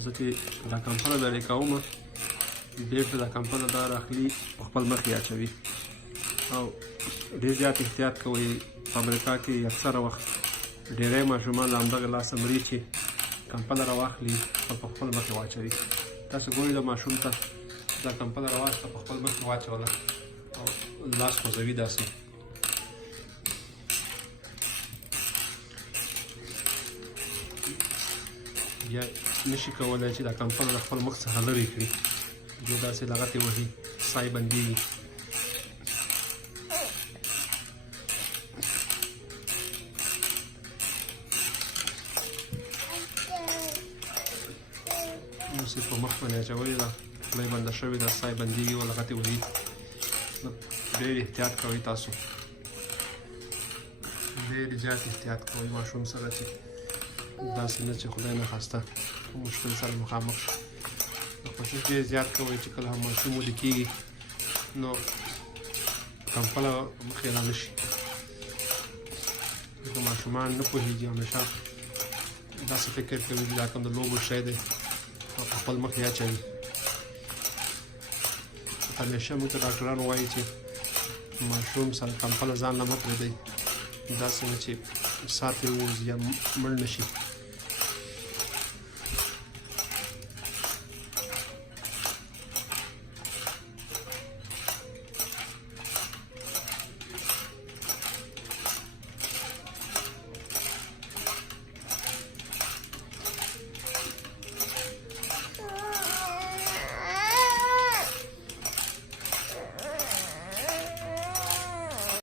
زه چې دا کمپله لرې کوم بیرته دا کمپله دا راخلي په خپل مخ یې اچوي او ډېر زیات احتیاط کوئ. په امریکا کې اکثره وخت ډېری ماشومان له همدغه لاسه مري چې کمپله راواخلي او په خپل مخ یې واچوي. تاسو ګورئ د ماشوم ته دا کمپله راواخله په خپل مخ یې واچوله او لاس خوځوي داسې. بیا نشي کولی چې دا کمپله د خپل مخ څخه لرې کړي، بیا داسې لغتې وهي، ساه یې بندېږي. اوس یې په مخ باندې اچولې ده، خوله یې بنده شوې ده، ساه یې بندېږي او لغتې وهي. ډېر احتیاط کوئ، تاسو ډېر زیات احتیاط کوئ ماشوم سره چې داسې نه چې خدای نخواسته مشکل سره مخامخ شو. کوشش ډېر زیات کوئ چې کله هم ماشوم وده کېږي نو کمپله مخ یې را نه شي. ځکه ماشومان نه پوهېږي، همیشه داسې فکر کوي چې دا کوم د لوبو شی دی او په خپل مخ یې اچوي. همیشه موږ ته ډاکټران وایي چې ماشوم سره کمپله ځان نه مه پرېږدئ، داسې نه چې ساه ترې ووځي یا مړ نه شي.